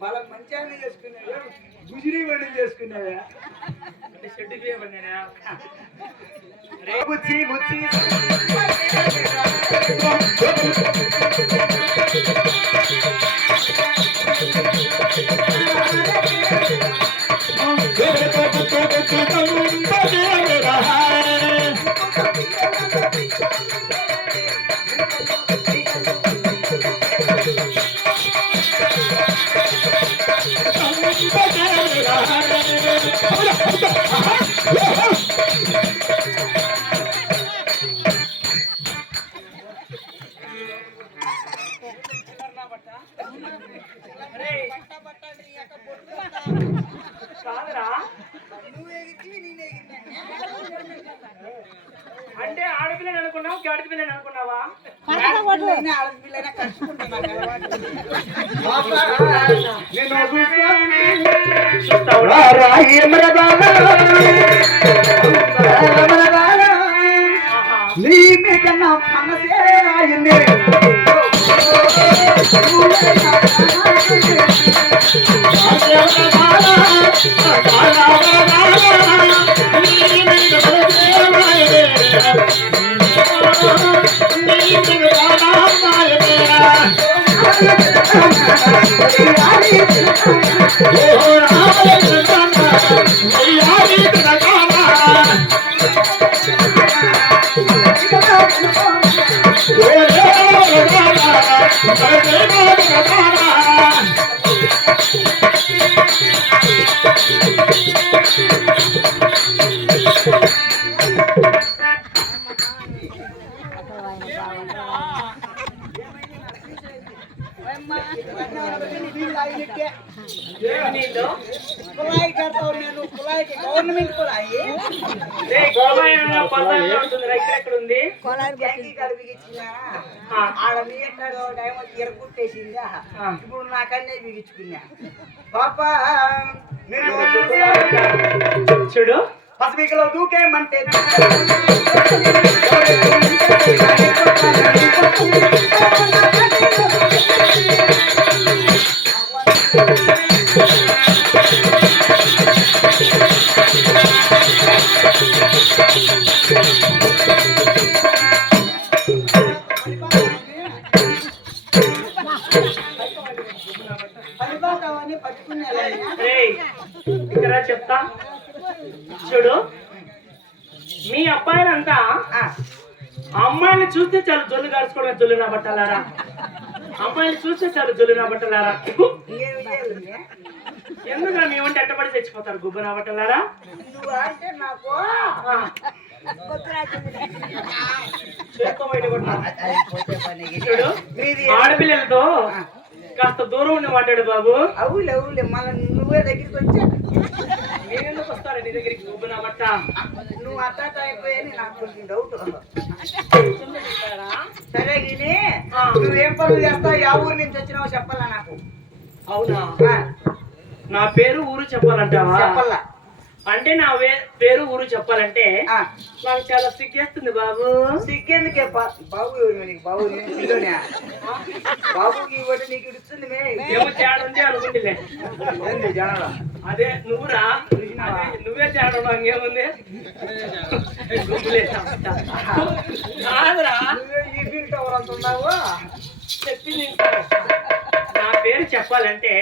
బలం మంచిగా చేసుకున్నావా గుజరీ బండి చేసుకున్నావా అంటే షెడ్ చేయబడినా బుచ్చి బుచ్చి అంటే ఆడపిల్లని అనుకున్నావు గాడి పిల్లని అనుకున్నావా నీ కన్నా సమస్య అయింది గవర్నమెంట్ ఆడ మీటాడో డైమండ్ ఎరగొట్టేసిందా ఇప్పుడు నాకన్నే బిగించుకున్నా పాపా చూడు పసిపికలో దూకేమంటే ఇక్కడ చెప్తా చూడు మీ అబ్బాయిలంతా అమ్మాయిని చూస్తే చాలు జొల్లు కాల్చుకోవడం జొల్లు నా బట్టలారా అమ్మాయిని చూస్తే చాలు జొల్లు నా బట్టలారా ఎందుకు మేమంటే ఎట్టబడి చచ్చిపోతారు గుబ్బ నా బట్టలారా అంటే నాకు చూడు ఆడపిల్లలతో కాస్త దూరం ఉండి మాట్లాడు బాబు అవులే అవులే మళ్ళీ నువ్వే దగ్గరికి వచ్చా నేనెందుకు వస్తాను నీ దగ్గరికి గుబ్బ నా బట్ట నువ్వు అట్ట అయిపోయా నాకు కొంచెం డౌట్ సరే గిని నువ్వేం పనులు చేస్తావు యా ఊరు నుంచి వచ్చినావు చెప్పాలా నాకు అవునా నా పేరు ఊరు చెప్పాలంటావా చెప్పాలా అంటే నా పేరు ఊరు చెప్పాలంటే నాకు చాలా సిగ్గేస్తుంది బాబు సిగ్గెందుకే బాబు నీకు బాబు పిల్లోనే బాబుకి ఇవ్వటి నీకు ఇస్తుంది ఏమో తేడా ఉంది అనుకుంటే అదే నువ్వురా నువ్వే తేడా ఇంకేముంది కాదురా పోతావు చెప్పింది నా పేరు చెప్పాలంటే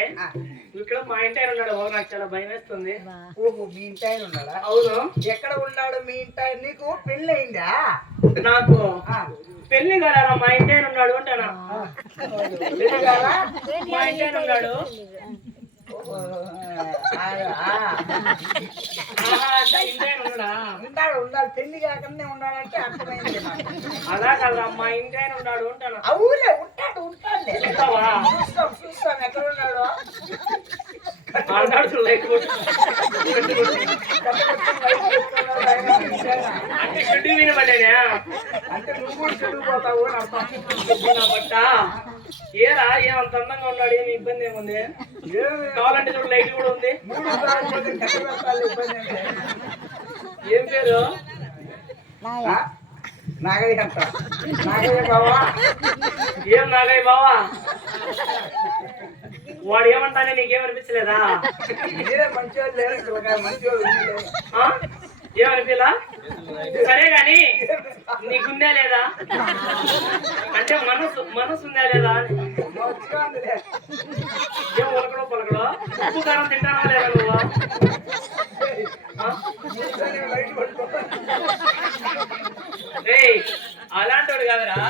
ఇక్కడ మా ఇంటి ఆయన ఉన్నాడు బాబు, నాకు చాలా భయం వేస్తుంది. ఓహో, మీ ఇంటి ఆయన ఉన్నాడా? అవును. ఎక్కడ ఉన్నాడు మీ ఇంటి ఆయన? నీకు పెళ్ళి అయిందా? నాకు పెళ్లి కదా, మా ఇంటి ఆయన ఉన్నాడు అంటానా. పెళ్ళి కాదా? మా ఇంటి ఆయన ఉన్నాడు. ఉన్నాడు ఉండాలి, పెళ్లి కాకనే ఉన్నాడంటే అర్థమైంది నాకు. అలా కదా, మా ఇంటి ఆయన ఉన్నాడు అంటాను. అవులే, ఉంటాడు ఉంటాడు. చూస్తావా? చూస్తాం ఎక్కడ ఉన్నాడు. అంటే షుడ్డు వినబడ్డానే. అంటే నువ్వు కూడా చెడిపోతావు బట్ట ఏరా ఏమంత అందంగా ఉన్నాడు, ఏమి ఇబ్బంది ఏముంది? కావాలంటే చూడు లైట్ కూడా ఉంది. ఏం పేరు? నాగయ్య అంట. నాగయ్య బావా. ఏం నాగయ్య బావా? వాడు ఏమంటానే నీకేమనిపించలేదా? మీరే మంచివాళ్ళు లేరు, మంచివాళ్ళు ఏమనిపిలా? సరే గాని నీకుందా లేదా అంటే మనసు ఉందా లేదా? ఏం ఉలకడో పలకడో ఉప్పు కారం తింటానా లేదా నువ్వు? అలాంటోడు కాదురా,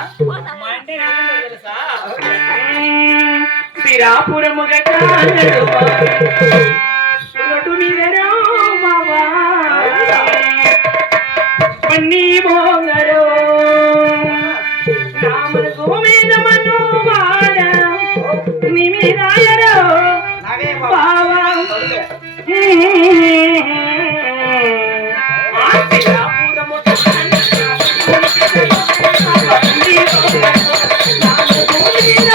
మా అంటే తెలుసా? శ్రీరాపురము గట్టు మీదరా బాబా పన్నీ మోగరో రాముల గోమేన మనోవాడ నిమిరాయరో బావా